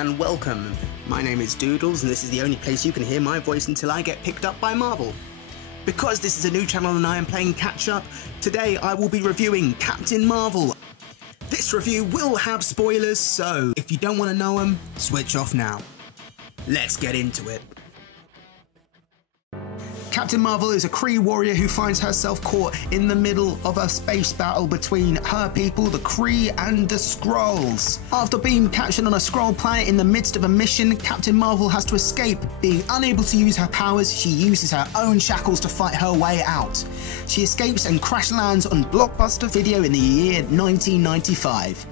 and welcome. My name is Doodles and this is the only place you can hear my voice until I get picked up by Marvel. Because this is a new channel and I am playing catch up, today I will be reviewing Captain Marvel. This review will have spoilers, so if you don't want to know them, switch off now. Let's get into it. Captain Marvel is a Kree warrior who finds herself caught in the middle of a space battle between her people, the Kree, and the Skrulls. After being captured on a Skrull planet in the midst of a mission, Captain Marvel has to escape. Being unable to use her powers, she uses her own shackles to fight her way out. She escapes and crash lands on Blockbuster Video in the year 1995.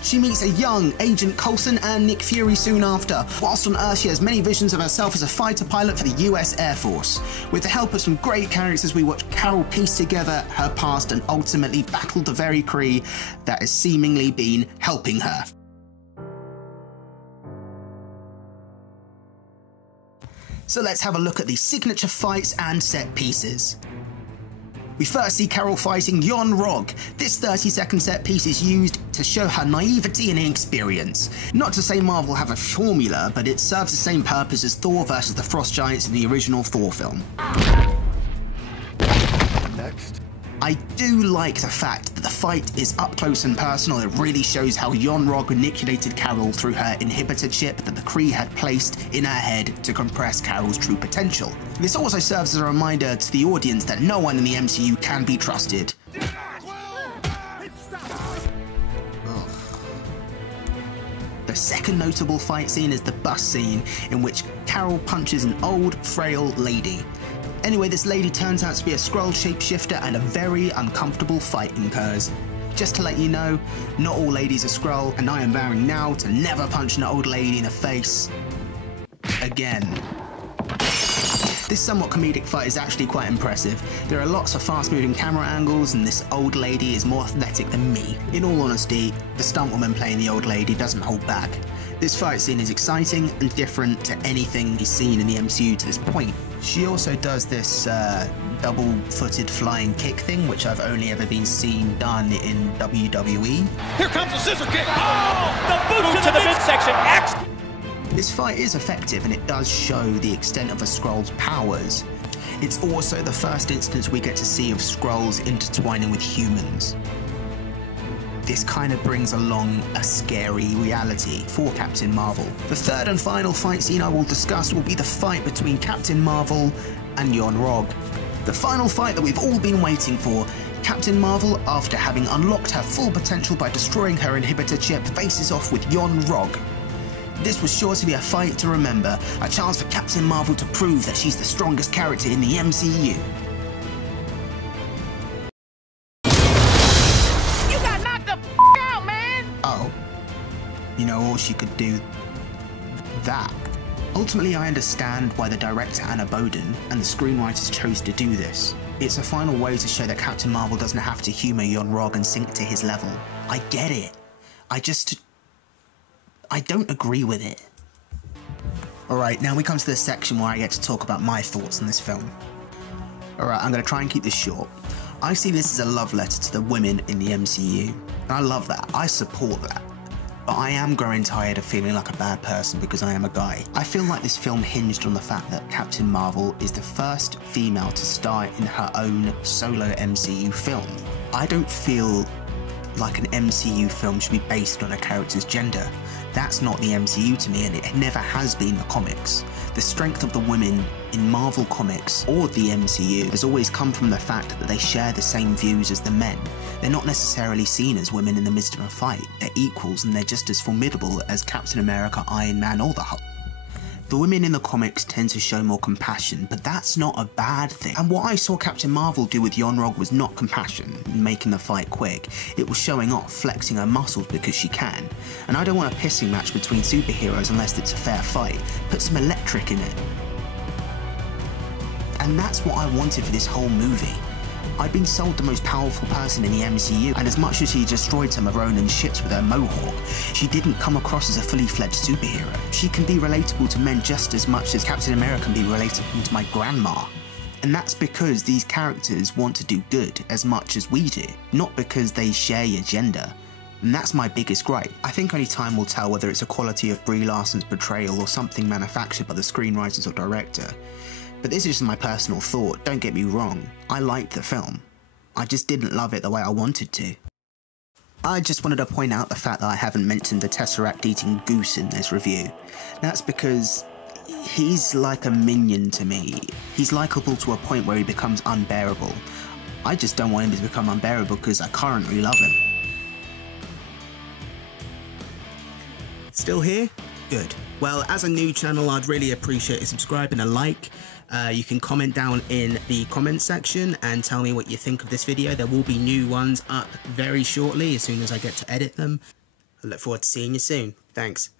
She meets a young Agent Coulson and Nick Fury soon after. Whilst on Earth, she has many visions of herself as a fighter pilot for the US Air Force. With the help of some great characters, we watch Carol piece together her past and ultimately battle the very Kree that has seemingly been helping her. So let's have a look at the signature fights and set pieces. We first see Carol fighting Yon-Rogg. This 30-second set piece is used to show her naivety and inexperience. Not to say Marvel have a formula, but it serves the same purpose as Thor versus the Frost Giants in the original Thor film. Next. I do like the fact that the fight is up close and personal. It really shows how Yon-Rogg manipulated Carol through her inhibitor chip that the Kree had placed in her head to compress Carol's true potential. This also serves as a reminder to the audience that no one in the MCU can be trusted. The second notable fight scene is the bus scene, in which Carol punches an old, frail lady. Anyway, this lady turns out to be a Skrull shapeshifter and a very uncomfortable fight occurs. Just to let you know, not all ladies are Skrull, and I am vowing now to never punch an old lady in the face again. This somewhat comedic fight is actually quite impressive. There are lots of fast-moving camera angles, and this old lady is more athletic than me. In all honesty, the stuntwoman playing the old lady doesn't hold back. This fight scene is exciting and different to anything we've seen in the MCU to this point. She also does this double-footed flying kick thing, which I've only ever been seen done in WWE. Here comes the scissor kick! Oh! The boot to the midsection! X! This fight is effective and it does show the extent of a Skrull's powers. It's also the first instance we get to see of Skrulls intertwining with humans. This kind of brings along a scary reality for Captain Marvel. The third and final fight scene I will discuss will be the fight between Captain Marvel and Yon-Rogg. The final fight that we've all been waiting for. Captain Marvel, after having unlocked her full potential by destroying her inhibitor chip, faces off with Yon-Rogg. This was sure to be a fight to remember, a chance for Captain Marvel to prove that she's the strongest character in the MCU. Oh, you know, or she could do that. Ultimately, I understand why the director Anna Boden and the screenwriters chose to do this. It's a final way to show that Captain Marvel doesn't have to humour Yon-Rogg and sink to his level. I get it. I don't agree with it. Alright, now we come to the section where I get to talk about my thoughts on this film. Alright, I'm going to try and keep this short. I see this as a love letter to the women in the MCU. And I love that. I support that. But I am growing tired of feeling like a bad person because I am a guy. I feel like this film hinged on the fact that Captain Marvel is the first female to star in her own solo MCU film. I don't feel like an MCU film should be based on a character's gender. That's not the MCU to me, and it never has been the comics. The strength of the women in Marvel Comics or the MCU has always come from the fact that they share the same views as the men. They're not necessarily seen as women in the midst of a fight. They're equals and they're just as formidable as Captain America, Iron Man or the Hulk. The women in the comics tend to show more compassion, but that's not a bad thing. And what I saw Captain Marvel do with Yon-Rogg was not compassion, making the fight quick. It was showing off, flexing her muscles because she can. And I don't want a pissing match between superheroes unless it's a fair fight. Put some electric in it. And that's what I wanted for this whole movie. I'd been sold the most powerful person in the MCU, and as much as she destroyed some of Ronan's ships with her mohawk, she didn't come across as a fully fledged superhero. She can be relatable to men just as much as Captain America can be relatable to my grandma. And that's because these characters want to do good as much as we do, not because they share your gender. And that's my biggest gripe. I think only time will tell whether it's a quality of Brie Larson's portrayal or something manufactured by the screenwriters or director. But this is just my personal thought, don't get me wrong. I liked the film. I just didn't love it the way I wanted to. I just wanted to point out the fact that I haven't mentioned the Tesseract eating goose in this review. That's because he's like a minion to me. He's likeable to a point where he becomes unbearable. I just don't want him to become unbearable because I currently love him. Still here? Good. Well, as a new channel, I'd really appreciate a subscribe and a like. You can comment down in the comment section and tell me what you think of this video. There will be new ones up very shortly as soon as I get to edit them. I look forward to seeing you soon. Thanks.